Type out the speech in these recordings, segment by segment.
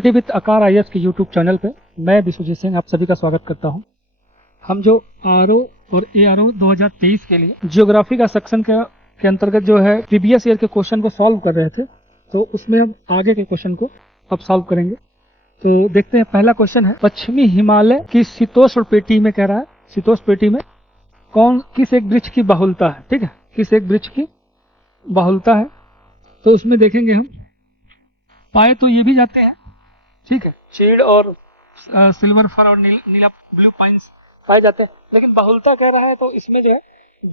Study with आकार IAS के YouTube channel पे मैं विश्वजीत सिंह आप सभी का स्वागत करता हूं। हम जो आरओ और एआरओ 2023 के लिए जियोग्राफी का सेक्शन के अंतर्गत जो है प्रीवियस ईयर के क्वेश्चन को सॉल्व कर रहे थे, तो उसमें हम आगे के क्वेश्चन को अब सॉल्व करेंगे। तो देखते हैं, पहला क्वेश्चन है पश्चिमी हिमालय की शीतोष्ण पेटी में कह रहा है, शीतोष्ण पेटी में किस एक वृक्ष की बाहुलता है। ठीक है, किस एक वृक्ष की बाहुलता है। तो उसमें देखेंगे हम पाए तो ये भी जाते हैं, ठीक है, चीड़ और सिल्वर फर और नीला ब्लू पाइन्स पाए जाते हैं, लेकिन बाहुलता कह रहा है तो इसमें जो है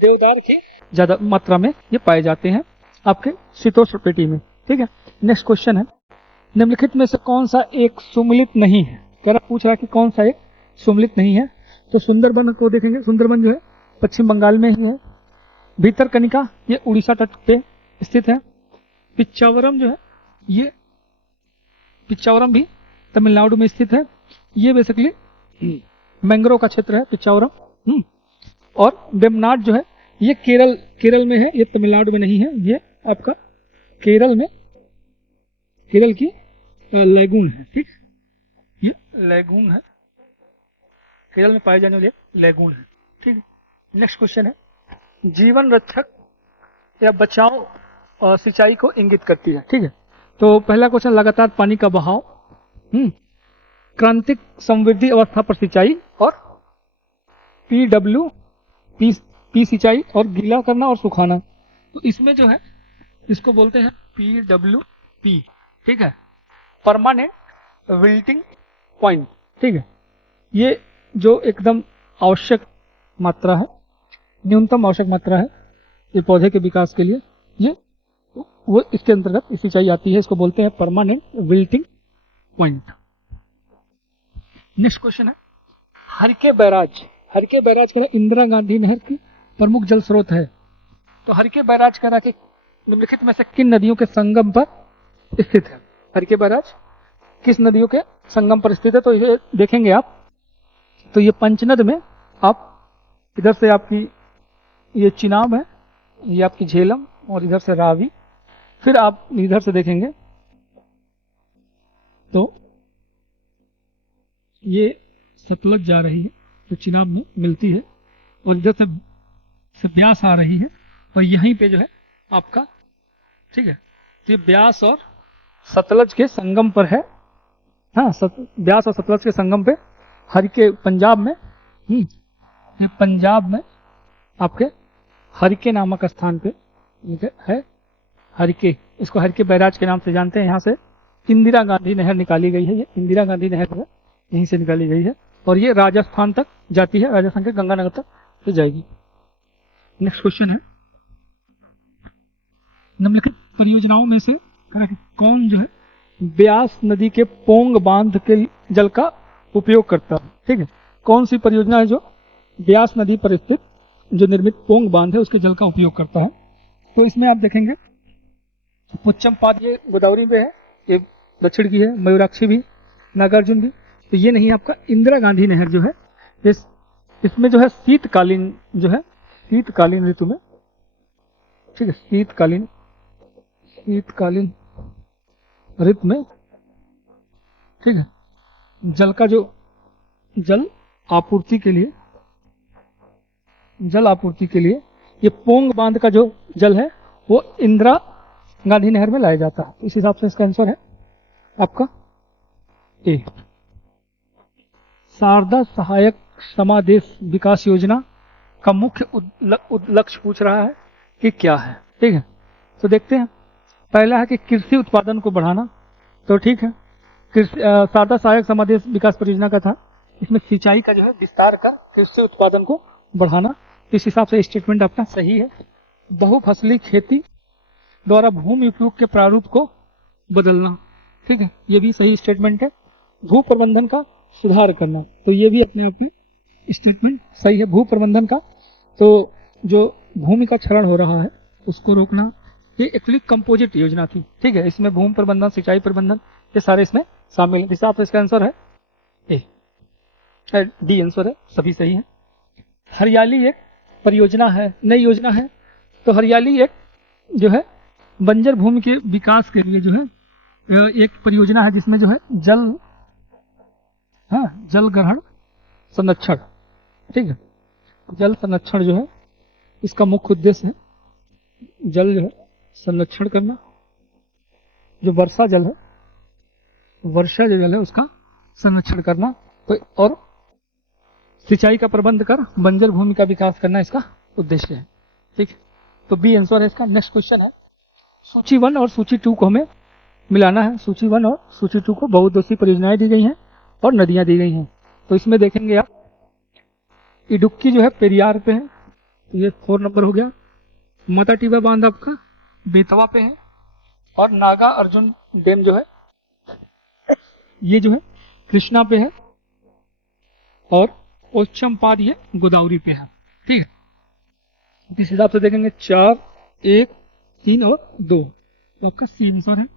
देवदार की ज्यादा मात्रा में ये पाए जाते हैं आपके शीतोष्ण पेटी में। ठीक है, नेक्स्ट क्वेश्चन है निम्नलिखित में से कौन सा एक सुमलित नहीं है। कह रहा पूछ रहा है कि कौन सा एक सुमलित नहीं है। तो सुंदरबन को देखेंगे, सुंदरबन जो है पश्चिम बंगाल में ही है। भीतरकनिका ये उड़ीसा तट पे स्थित है। पिच्चावरम जो है ये पिच्चावरम भी तमिलनाडु में स्थित है। ये बेसिकली मैंग्रोव का क्षेत्र है पिच्चावरम। और वेम्बनाड जो है ये केरल में है, ये तमिलनाडु में नहीं है, ये आपका केरल की लैगून है। ठीक, ये लैगून है, केरल में पाए जाने वाले लैगून है। ठीक, नेक्स्ट क्वेश्चन है जीवन रक्षक या बचाव और सिंचाई को इंगित करती है। ठीक है, तो पहला क्वेश्चन लगातार पानी का बहाव, क्रांतिक समृद्धि अवस्था पर सिंचाई और पी सिंचाई और गीला करना और सुखाना। तो इसमें जो है इसको बोलते हैं PWP। ठीक है, परमानेंट विल्टिंग पॉइंट। ठीक है, ये जो एकदम आवश्यक मात्रा है, न्यूनतम आवश्यक मात्रा है ये पौधे के विकास के लिए, ये वो इसके अंतर्गत सिंचाई आती है, इसको बोलते हैं permanent wilting point. Next question है हरके बैराज। हरके बैराज का इंदिरा गांधी नहर की प्रमुख जल स्रोत है। तो हरके बैराज का कि निम्नलिखित में से किन नदियों के संगम पर स्थित है। हरके बैराज किस नदियों के संगम पर स्थित है। तो ये देखेंगे आप, तो ये पंचनद में आप इधर से आपकी ये चिनाब है, ये आपकी झेलम, और इधर से रावी, फिर आप इधर से देखेंगे तो ये सतलज जा रही है तो चिनाब में मिलती है, और इधर से ब्यास आ रही है, और यहीं पे जो है आपका, ठीक है, तो ये ब्यास और सतलज के संगम पर है। हाँ, ब्यास और सतलज के संगम पे हरिके पंजाब में, ये पंजाब में आपके हरिके नामक स्थान पे है। हरिके, इसको हरिके बैराज के नाम से जानते हैं। यहाँ से इंदिरा गांधी नहर निकाली गई है, ये इंदिरा गांधी नहर है, यहीं से निकाली गई है, और ये राजस्थान तक जाती है, राजस्थान के गंगानगर तक तो जाएगी। नेक्स्ट क्वेश्चन है निम्नलिखित परियोजनाओं में से कौन जो है ब्यास नदी के पोंग बांध के जल का उपयोग करता है। ठीक है, कौन सी परियोजना है जो ब्यास नदी पर स्थित जो निर्मित पोंग बांध है उसके जल का उपयोग करता है। तो इसमें आप देखेंगे पुच्छमपाद ये गोदावरी में है, ये दक्षिण की है, मयूराक्षी भी, नागार्जुन भी। तो ये नहीं, आपका इंदिरा गांधी नहर जो है इसमें जो है शीतकालीन ऋतु में, ठीक है, शीतकालीन ऋतु में, ठीक है, जल का जो जल आपूर्ति के लिए ये पोंग बांध का जो जल है वो इंदिरा गांधी नहर में लाया जाता है। इस हिसाब से इसका आंसर है आपका ए। शारदा सहायक समादेश विकास योजना का मुख्य लक्ष्य पूछ रहा है कि क्या है। ठीक है, तो देखते हैं। पहला है कि कृषि उत्पादन को बढ़ाना। तो ठीक है, शारदा सहायक समादेश विकास परियोजना का था, इसमें सिंचाई का जो है विस्तार कर कृषि उत्पादन को बढ़ाना। इस हिसाब से स्टेटमेंट आपका सही है। बहुफसली खेती द्वारा भूमि उपयोग के प्रारूप को बदलना, ठीक है, ये भी सही स्टेटमेंट है। भू प्रबंधन का सुधार करना, तो ये भी अपने आप में स्टेटमेंट सही है। भू प्रबंधन का, तो जो भूमि का क्षरण हो रहा है उसको रोकना, ये एक्चुअली कंपोजिट योजना थी। ठीक है, इसमें भूमि प्रबंधन, सिंचाई प्रबंधन, ये सारे इसमें शामिल है। हिसाब से इसका आंसर है ए, डी आंसर है, सभी सही है। हरियाली एक परियोजना है, नई योजना है। तो हरियाली एक जो है बंजर भूमि के विकास के लिए जो है एक परियोजना है जिसमें जो है जल ग्रहण संरक्षण, ठीक है, जल संरक्षण जो है इसका मुख्य उद्देश्य है जल जो है संरक्षण करना, जो वर्षा जल है उसका संरक्षण करना, तो और सिंचाई का प्रबंध कर बंजर भूमि का विकास करना इसका उद्देश्य है, ठीक है। तो बी आंसर है इसका। नेक्स्ट क्वेश्चन है, सूची 1 और सूची 2 को हमें मिलाना है। सूची 1 और सूची 2 को बहुउद्देशीय परियोजनाएं दी गई हैं और नदियां दी गई हैं। तो इसमें देखेंगे आप, इडुक्की जो है पेरियार पे है, तो ये 4 नंबर हो गया। मताटीबा बांध आपका बेतवा पे है, और नागा अर्जुन डैम जो है ये जो है कृष्णा पे है, और ओचमपाद ये गोदावरी पे है, ठीक है। इस हिसाब से देखेंगे 4, 1, 3 और 2, तो आपका सी आंसर है।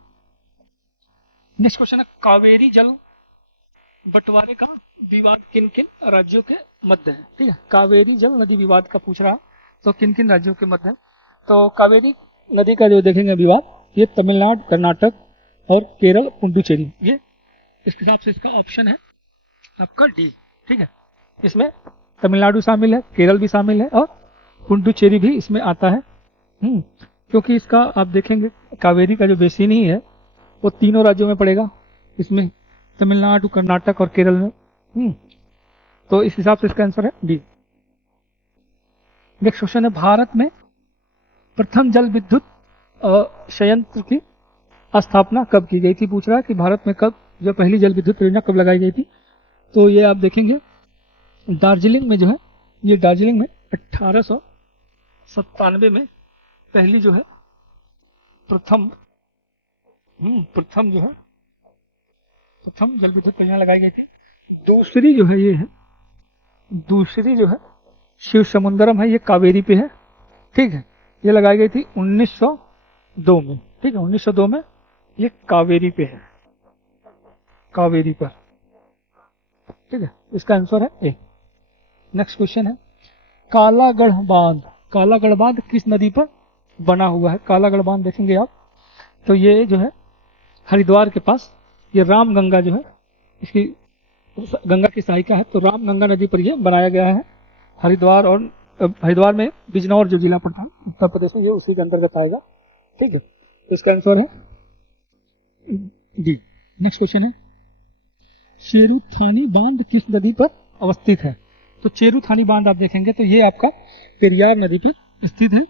नेक्स्ट क्वेश्चन है, कावेरी जल बंटवारे का विवाद किन किन राज्यों के मध्य है, ठीक है। कावेरी जल नदी विवाद का पूछ रहा, तो किन किन राज्यों के मध्य है। तो कावेरी नदी का जो देखेंगे विवाद, ये तमिलनाडु, कर्नाटक और केरल, पुडुचेरी, ये इस हिसाब से इसका ऑप्शन है आपका डी, ठीक है। इसमें तमिलनाडु शामिल है, केरल भी शामिल है, और पुडुचेरी भी इसमें आता है। क्योंकि इसका आप देखेंगे कावेरी का जो बेसिन ही है वो तीनों राज्यों में पड़ेगा, इसमें तमिलनाडु, कर्नाटक और केरल में। तो इस हिसाब से इसका आंसर है डी। नेक्स्ट क्वेश्चन है, भारत में प्रथम जल विद्युत संयंत्र की स्थापना कब की गई थी, पूछ रहा है कि भारत में कब जो पहली जल विद्युत परियोजना कब लगाई गई थी। तो ये आप देखेंगे दार्जिलिंग में जो है, ये दार्जिलिंग में 1897 में पहली जो है प्रथम जल विद्युत परियोजना लगाई गई थी। दूसरी जो है ये है, दूसरी जो है शिव समुद्रम है, ये कावेरी पे है, ठीक है। ये लगाई गई थी 1902 में, ठीक है, 1902 में ये कावेरी पे है, कावेरी पर, ठीक है। इसका आंसर है ए। नेक्स्ट क्वेश्चन है, कालागढ़ बांध, कालागढ़ बांध किस नदी पर बना हुआ है। कालागढ़ बांध देखेंगे आप, तो ये जो है हरिद्वार के पास, ये रामगंगा जो है इसकी गंगा की सहायिका है, तो रामगंगा नदी पर यह बनाया गया है। हरिद्वार और हरिद्वार में बिजनौर जो जिला पड़ता है उत्तर प्रदेश में, ये उसी के अंतर्गत आएगा, ठीक है। तो इसका आंसर है डी। नेक्स्ट क्वेश्चन है, चेरुथानी बांध किस नदी पर अवस्थित है। तो चेरुथानी बांध आप देखेंगे तो ये आपका पेरियार नदी पर स्थित है,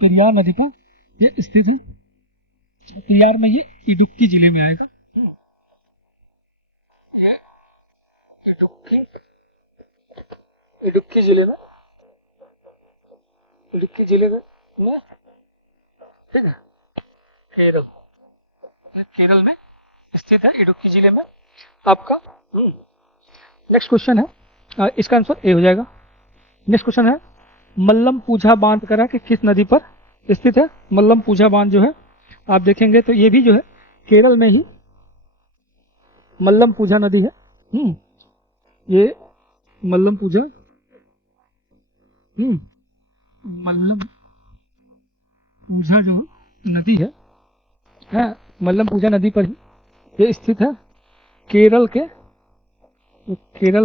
पेरियार नदी पर ये स्थित है। पेरियार में ये इडुक्की जिले में आएगा, ये इडुक्की जिले में, इडुक्की जिले में, ठीक है, केरल, केरल में स्थित है, इडुक्की जिले में आपका। नेक्स्ट क्वेश्चन है, इसका आंसर ए हो जाएगा। नेक्स्ट क्वेश्चन है, मल्लम पूझा बांध करा कि किस नदी पर स्थित है। मल्लम पूझा बांध जो है आप देखेंगे तो ये भी जो है केरल में ही मल्लम पूझा नदी है। ये मल्लम पूझा जो नदी है, मल्लम पूझा नदी पर ही ये स्थित है। केरल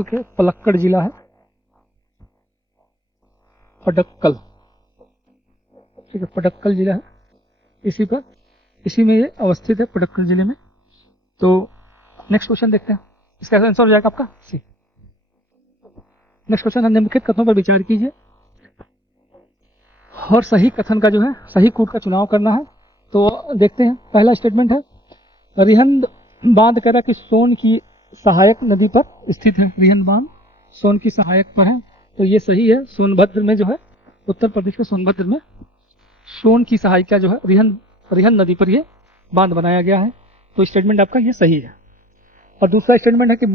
के पलक्कड़ जिला है, पडक्कल, ठीक है, पडक्कल जिला है, इसी में ये अवस्थित है, पडक्कल जिले में। तो नेक्स्ट क्वेश्चन देखते हैं, इसका आंसर हो जाएगा आपका सी। नेक्स्ट क्वेश्चन है, निम्नलिखित कथनों पर विचार कीजिए और सही कथन का जो है सही कूट का चुनाव करना है। तो देखते हैं, पहला स्टेटमेंट है, रिहंद बांध करा कि सोन की सहायक नदी पर स्थित है। रिहंद बांध सोन की सहायक पर है, तो ये सही है। सोनभद्र में जो है, उत्तर प्रदेश के सोनभद्र में सोन की सहायिका जो है रिहंद नदी पर ये बांध बनाया गया है, तो स्टेटमेंट आपका ये सही है। और दूसरा स्टेटमेंट है कि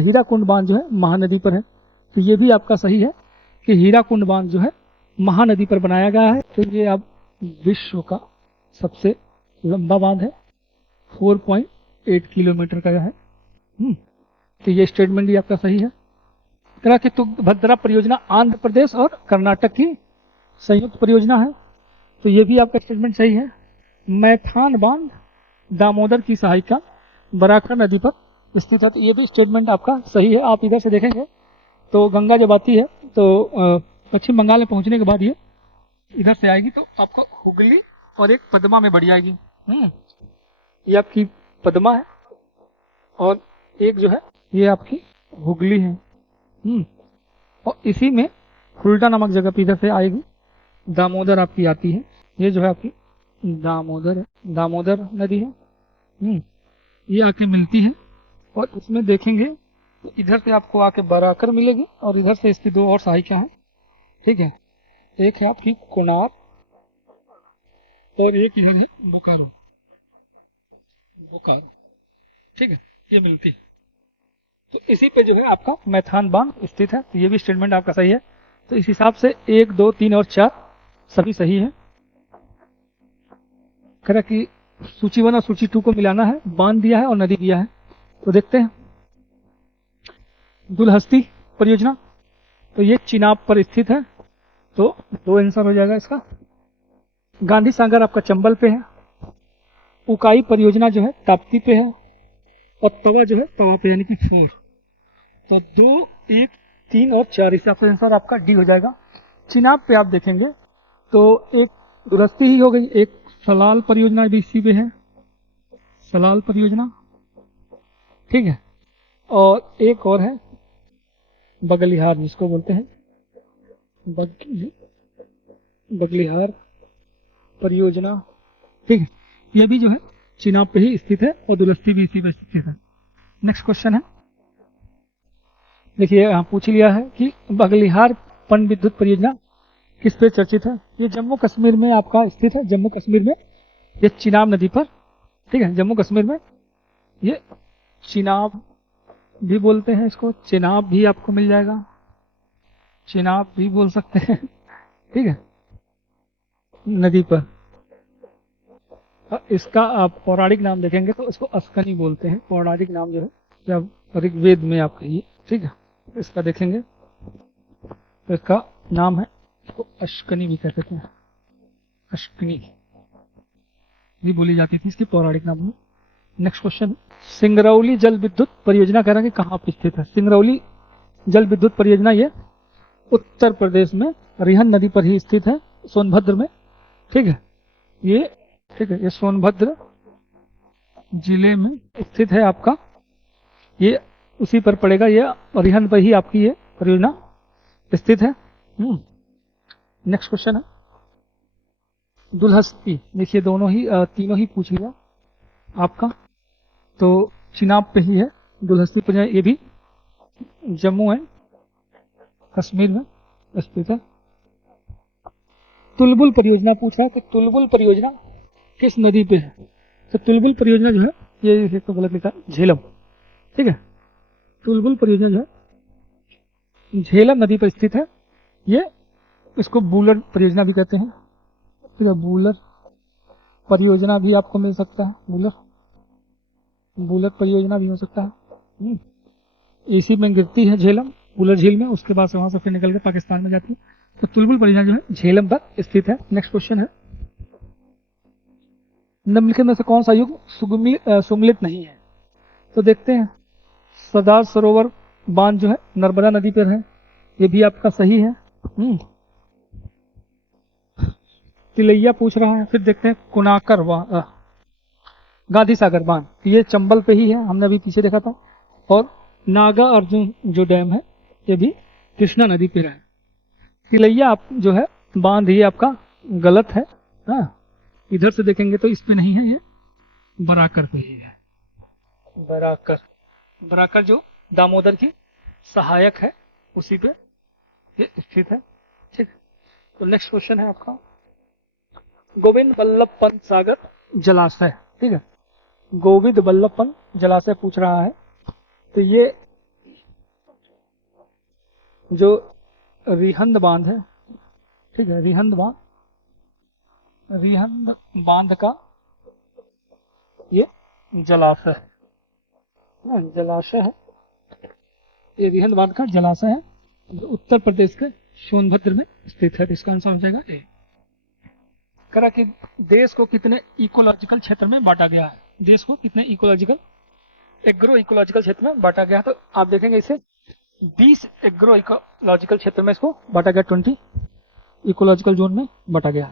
हीराकुंड बांध जो है महानदी पर है, तो ये भी आपका सही है कि हीराकुंड बांध जो है महानदी पर बनाया गया है। तो ये अब विश्व का सबसे लंबा बांध है, 4.8 किलोमीटर का है। तो ये स्टेटमेंट भी आपका सही है। तरह की तुंगभद्रा परियोजना आंध्र प्रदेश और कर्नाटक की संयुक्त परियोजना है, तो ये भी आपका स्टेटमेंट सही है। मैथान बांध दामोदर की सहायिका बराकर नदी पर स्थित है। तो ये भी स्टेटमेंट आपका सही है। आप इधर से देखेंगे तो गंगा जब आती है तो पश्चिम बंगाल में पहुंचने के बाद ये इधर से आएगी तो आपको हुगली और एक पद्मा में बढ़ जाएगी। ये आपकी पद्मा है और एक जो है ये आपकी हुगली है। और इसी में फुल्टा नामक जगह पे इधर से आएगी दामोदर आपकी आती है। ये जो है आपकी दामोदर है, दामोदर नदी है। ये आके मिलती है और इसमें देखेंगे तो इधर से आपको आके बराकर मिलेगी और इधर से इसकी दो और सहायिका हैं। ठीक है, एक है आपकी कोनार और एक इधर है बोकारो। बोकारो, ठीक है, ये मिलती है। तो इसी पे जो है आपका मैथान बांध स्थित है। तो ये भी स्टेटमेंट आपका सही है। तो इस हिसाब से 1, 2, 3 और 4 सभी सही है। कह रहा कि सूची 1 और सूची 2 को मिलाना है, बांध दिया है और नदी दिया है। तो देखते हैं दुलहस्ती परियोजना, तो ये चिनाब पर स्थित है। तो 2 आंसर हो जाएगा इसका। गांधी सागर आपका चंबल पे है। उकाई परियोजना जो है ताप्ती पे है और तवा जो है तवा पे, यानी कि 4। तो 2, 1, 3 और 4 हिसाब से आंसर आपका डी हो जाएगा। चिनाब पे आप देखेंगे तो एक दुलहस्ती ही हो गई, एक सलाल परियोजना भी इसी पे है, सलाल परियोजना, ठीक है। और एक और है बगलिहार, जिसको बोलते हैं बगलिहार परियोजना, ठीक है। ये भी जो है चिनाब पे ही स्थित है और दुलहस्ती भी इसी पे स्थित है। नेक्स्ट क्वेश्चन है, देखिए यहाँ पूछ लिया है कि बगलिहार पन विद्युत परियोजना किस पे चर्चित है। ये जम्मू कश्मीर में आपका स्थित है, जम्मू कश्मीर में, ये चिनाब नदी पर, ठीक है, जम्मू कश्मीर में। ये चिनाब भी बोलते हैं इसको, चिनाब भी आपको मिल जाएगा, चिनाब भी बोल सकते हैं, ठीक है, नदी पर। इसका आप पौराणिक नाम देखेंगे तो इसको अस्कनी बोलते हैं, पौराणिक नाम जो है जब ऋग्वेद में आप कहिए, ठीक है। इसका देखेंगे तो इसका नाम है, इसको अश्कनी भी कहते हैं, अश्कनी भी बोली जाती थी इसके पौराणिक नाम में। नेक्स्ट क्वेश्चन, सिंगरौली जल विद्युत परियोजना कह रहा है कि कहाँ पर स्थित है। सिंगरौली जल विद्युत परियोजना ये उत्तर प्रदेश में रिहन नदी पर ही स्थित है, सोनभद्र में, ठीक है। ये, ठीक है, ये सोनभद्र जिले में स्थित है आपका, ये उसी पर पड़ेगा, ये रिहन पर ही आपकी ये परियोजना स्थित है। नेक्स्ट क्वेश्चन है दुलहस्ती, देखिए दोनों ही तीनों ही पूछ लिया आपका, तो चिनाब पे ही है दुलहस्ती परियोजना, ये भी जम्मू है कश्मीर में स्थित है। तुलबुल परियोजना पूछ रहा है कि तुलबुल परियोजना किस नदी पे है। तो तुलबुल परियोजना जो है, ये तो गलत लिखा है, झेलम, ठीक है। तुलबुल परियोजना जो है झेलम नदी पर स्थित है। ये इसको बूलर परियोजना भी कहते हैं, ठीक है, बूलर परियोजना भी आपको मिल सकता है, बूलर परियोजना भी हो सकता है। इसी में गिरती है झेलम, बूलर झील में, उसके बाद से वहां से फिर निकल के पाकिस्तान में जाती है। तो तुलबुल परियोजना जो है झेलम पर स्थित है। नेक्स्ट क्वेश्चन है, निम्नलिखित में से कौन सा युग सुमिलित नहीं है। तो देखते हैं, सरदार सरोवर बांध जो है नर्मदा नदी पर है, ये भी आपका सही है। तिलैया पूछ रहा है, फिर देखते हैं कुनाकर गांधी सागर बांध, ये चंबल पे ही है, हमने अभी पीछे देखा था। और नागा अर्जुन जो डैम है ये भी कृष्णा नदी पर है। तिलैया आप जो है बांध ये आपका गलत है, इधर से देखेंगे तो इस पे नहीं है, ये बराकर पे ही है। बराकर जो दामोदर की सहायक है उसी पे ये स्थित है, ठीक। तो नेक्स्ट क्वेश्चन है आपका गोविंद बल्लभ पंत सागर जलाशय, ठीक है, गोविंद बल्लभ पंत जलाशय पूछ रहा है। तो ये जो रिहंद बांध है, ठीक है, रिहंद बांध का ये जलाशय है, ये रिहंद बांध का जलाशय है, जो उत्तर प्रदेश के सोनभद्र में स्थित है। इसका आंसर हो जाएगा ए। करा कि देश को कितने इकोलॉजिकल क्षेत्र में बांटा गया है। देश को कितने इकोलॉजिकल एग्रो इकोलॉजिकल क्षेत्र में बांटा गया। तो आप देखेंगे इसे 20 एग्रो इकोलॉजिकल क्षेत्र में इसको बांटा गया, 20 इकोलॉजिकल जोन में बांटा गया।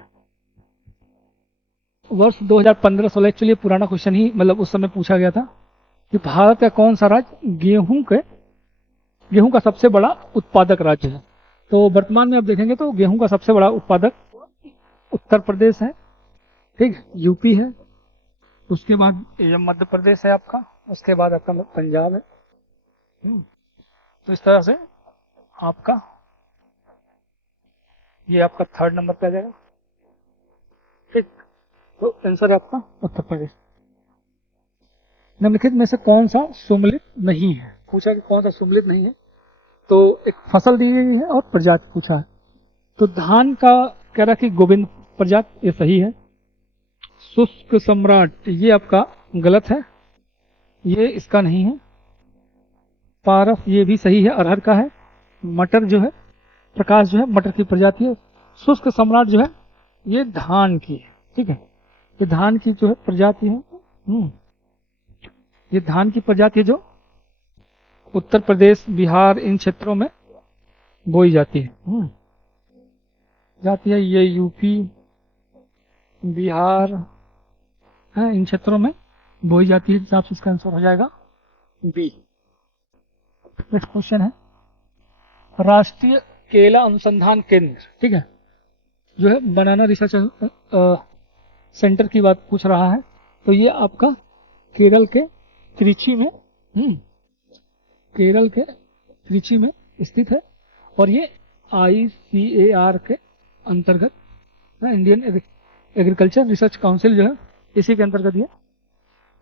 वर्ष 2015-16 एक्चुअली पुराना क्वेश्चन ही मतलब उस समय पूछा गया था कि भारत का कौन सा राज्य गेहूं का सबसे बड़ा उत्पादक राज्य है। तो वर्तमान में आप देखेंगे तो गेहूं का सबसे बड़ा उत्पादक उत्तर प्रदेश है, ठीक, यूपी है, उसके बाद ये मध्य प्रदेश है आपका, उसके बाद आपका पंजाब है। तो इस तरह से आपका ये आपका 3rd नंबर पे आ जाएगा, ठीक। तो आंसर है आपका उत्तर प्रदेश। निम्नलिखित में से कौन सा सुमेलित नहीं है, पूछा कि कौन सा सुमेलित नहीं है। तो एक फसल दी गई है और प्रजाति पूछा है। तो धान का कह रहा कि गोविंद प्रजाति, ये सही है। शुष्क सम्राट ये आपका गलत है, ये इसका नहीं है। पारस ये भी सही है, अरहर का है। मटर जो है, प्रकाश जो है मटर की प्रजाति है। शुष्क सम्राट जो है ये धान की है, ठीक है, ये धान की जो है प्रजाति है। ये धान की प्रजाति है जो उत्तर प्रदेश, बिहार इन क्षेत्रों में बोई जाती है। ये यूपी, बिहार है, इन क्षेत्रों में बोई जाती है। हिसाब से इसका आंसर हो जाएगा बी। नेक्स्ट क्वेश्चन है राष्ट्रीय केला अनुसंधान केंद्र, ठीक है, जो है बनाना रिसर्च सेंटर की बात पूछ रहा है। तो ये आपका केरल के त्रिची में स्थित है और ये ICAR के अंतर्गत इंडियन एग्रीकल्चर रिसर्च काउंसिल जो है इसी के अंतर्गत ये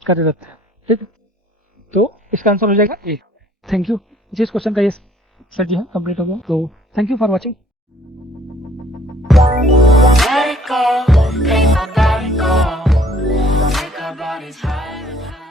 कार्यरत है, ठीक। तो इसका आंसर हो जाएगा ए। Thank you. जिस क्वेश्चन का ये सेट जो है कंप्लीट हो गया। तो थैंक यू फॉर वॉचिंग।